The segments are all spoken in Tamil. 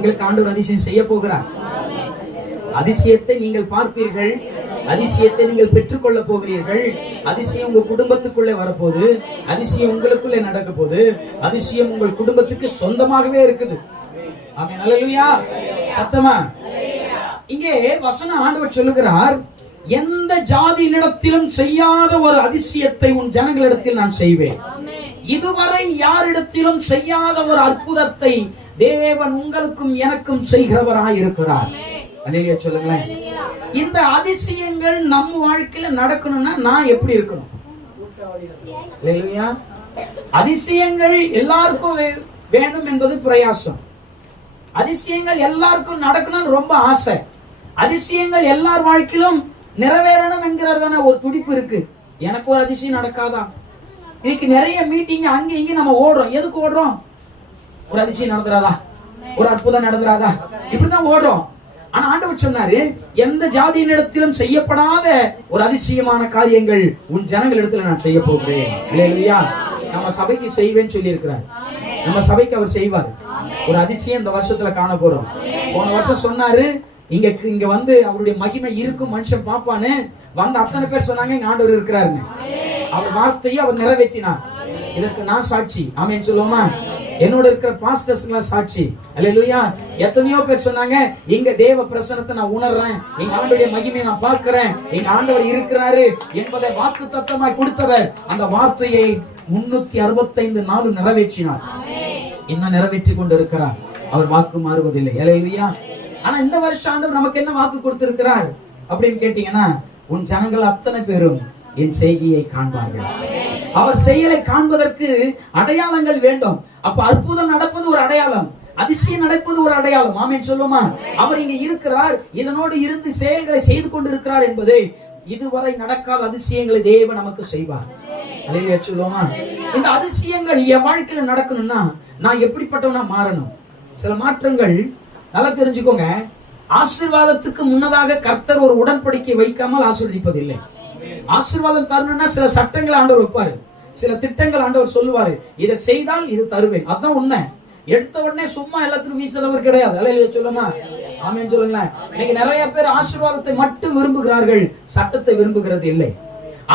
உங்களுக்கு ஆண்டவர் அதிசயம் செய்ய போகிறார். அதிசயத்தை நீங்கள் பார்ப்பீர்கள், அதிசயத்தை நீங்கள் பெற்றுக்கொள்ள போகிறீர்கள். அதிசயம் உங்க குடும்பத்துக்குள்ளே வரப்போகுது, அதிசயம் உங்களுக்குள்ளே நடக்க போகுது, அதிசயம் உங்கள் குடும்பத்துக்கு சொந்தமாகவே இருக்குது. ஆமென். அல்லேலூயா. சத்தமா இங்கே வசனம் ஆண்டவர் சொல்லுகிறார், எந்த ஜாதியினிடத்திலும் செய்யாத ஒரு அதிசயத்தை உன் ஜனங்களிடத்தில் நான் செய்வேன். இதுவரை யாரிடத்திலும் செய்யாத ஒரு அற்புதத்தை தேவன் உங்களுக்கும் எனக்கும் செய்கிறவராய் இருக்கிறார். அல்லேலூயா சொல்லுங்களேன். இந்த அதிசயங்கள் நம்ம வாழ்க்கையில நடக்கணும்னா நான் எப்படி இருக்கணும்? அல்லேலூயா. அதிசயங்கள் எல்லாருக்கும் வேணும் என்பது பிரயாசம். அதிசயங்கள் எல்லாருக்கும் நடக்கணும்னு ரொம்ப ஆசை. அதிசயங்கள் எல்லார் வாழ்க்கையிலும் நிறைவேறணும் என்கிறதான ஒரு துடிப்பு இருக்கு. எனக்கு ஒரு அதிசயம் நடக்காதா? இன்னைக்கு நிறைய மீட்டிங் அங்க இங்க நம்ம ஓடுறோம். எதுக்கு ஓடுறோம்? ஒரு அதிசயம் நடந்துராதா, ஒரு அற்புதம் நடந்துராதா, இப்படிதான் ஓடுறோம். ஆனா ஆண்டவர் சொன்னாரு, எந்த ஜாதியினிடத்திலும் செய்யப்படாத ஒரு அதிசயமான காரியங்கள் உன் ஜனங்களிடத்துல நான் செய்ய போகிறேன். இல்லையா? நம்ம சபைக்கு செய்வேன்னு சொல்லி இருக்கிறார். நம்ம சபைக்கு அவர் செய்வார். ஒரு அதிசயம் இந்த வருஷத்துல காண போறோம். போன வருஷம் சொன்னாரு, இங்க வந்து அவருடைய மகிமை இருக்கும், மனுஷன் பாப்பான்னு வந்த அத்தனை பேர் சொன்னாங்க இங்க ஆண்டவர் இருக்கிறாருன்னு. அவர் வார்த்தையை அவர் நிறைவேற்றினார். இதற்கு நான் சாட்சி. ஆமென் சொல்லுவோமா? என்னோட இருக்கிற பாஸ்டர்ஸ்லாம் சாட்சி. அல்லேலூயா. எத்தனையோ பேர் சொன்னாங்க, இங்க தேவ பிரசன்னத்தை நான் உணர்றேன், எங்க ஆண்டவருடைய மகிமையை நான் பார்க்கிறேன், எங்க ஆண்டவர் இருக்கிறாரு என்பதை வாக்கு தத்தமாய் கொடுத்தவர் அந்த வார்த்தையை 365 நாளும் நிறைவேற்றினார். இன்னும் நிறைவேற்றி கொண்டு இருக்கிறார். அவர் வாக்கு மாறுவதில்லை. அல்லேலூயா. ஆனா இந்த வருஷம் ஆண்டவர் நமக்கு என்ன வாக்கு கொடுத்திருக்கிறார் அப்படின்னு கேட்டீங்கன்னா, உன் ஜனங்கள் அத்தனை பேரும் என் செய்கையை காண்பார்கள். அவர் செயலை காண்பதற்கு அடையாளங்கள் வேண்டும். அப்ப அற்புதம் நடப்பது ஒரு அடையாளம், அதிசயம் நடப்பது ஒரு அடையாளம். ஆமென் சொல்லுமா? அவர் இங்க இருக்கிறார், இதனோடு இருந்து செயல்களை செய்து கொண்டு இருக்கிறார் என்பதை, இதுவரை நடக்காத அதிசயங்களை தேவன் நமக்கு செய்வார். அல்லேலூயா சொல்லுமா? இந்த அதிசயங்கள் என் வாழ்க்கையில நடக்கணும்னா நான் எப்படிப்பட்டவனா மாறணும்? சில மாற்றங்கள் நல்லா தெரிஞ்சுக்கோங்க. ஆசீர்வாதத்துக்கு முன்னதாக கர்த்தர் ஒரு உடன்படிக்கை வைக்காமல் ஆசீர்வதிப்பதில்லை. ஆசீர்வாதம் தரணும்னா சில சட்டங்களை ஆண்டவர் வைப்பாரு, சில திட்டங்கள் ஆண்டவர் சொல்லுவாரு, இதை செய்தால் இது தருவேன். அதான் உண்மை. எடுத்த உடனே சும்மா எல்லாத்துக்கும் வீசுறவர் கிடையாது. அல்லேலூயா சொல்லுமா? ஆமென் சொல்லுங்க. இன்னைக்கு நிறைய பேர் ஆசீர்வாதத்தை மட்டும் விரும்புகிறார்கள், சட்டத்தை விரும்புகிறது இல்லை.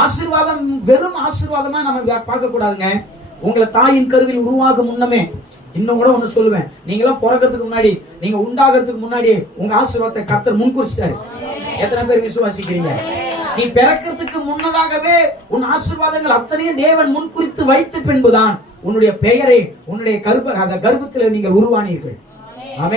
ஆசீர்வாதம் வெறும் ஆசீர்வாதமா நம்ம பார்க்க கூடாதுங்க. உங்களை தாயின் கருவில் உருவாகும் முன்னமே, இன்னும் கூட ஒண்ணு சொல்லுவேன், நீங்களாம் பிறக்கிறதுக்கு முன்னாடி, நீங்க உண்டாகிறதுக்கு முன்னாடி உங்க ஆசீர்வாதத்தை கர்த்தர் முன்குறிச்சிட்டாரு. எத்தனை பேர் விசுவாசிக்கிறீங்க? நீ பிறக்கிறதுக்கு முன்னதாகவே உன் ஆசீர்வாதங்கள் அத்தனையும் தேவன் முன்குறித்து வைத்த பின்புதான் உன்னுடைய பெயரை, உன்னுடைய கர்ப்பத்தில் நீங்கள் உருவானீர்கள். ஆமென்.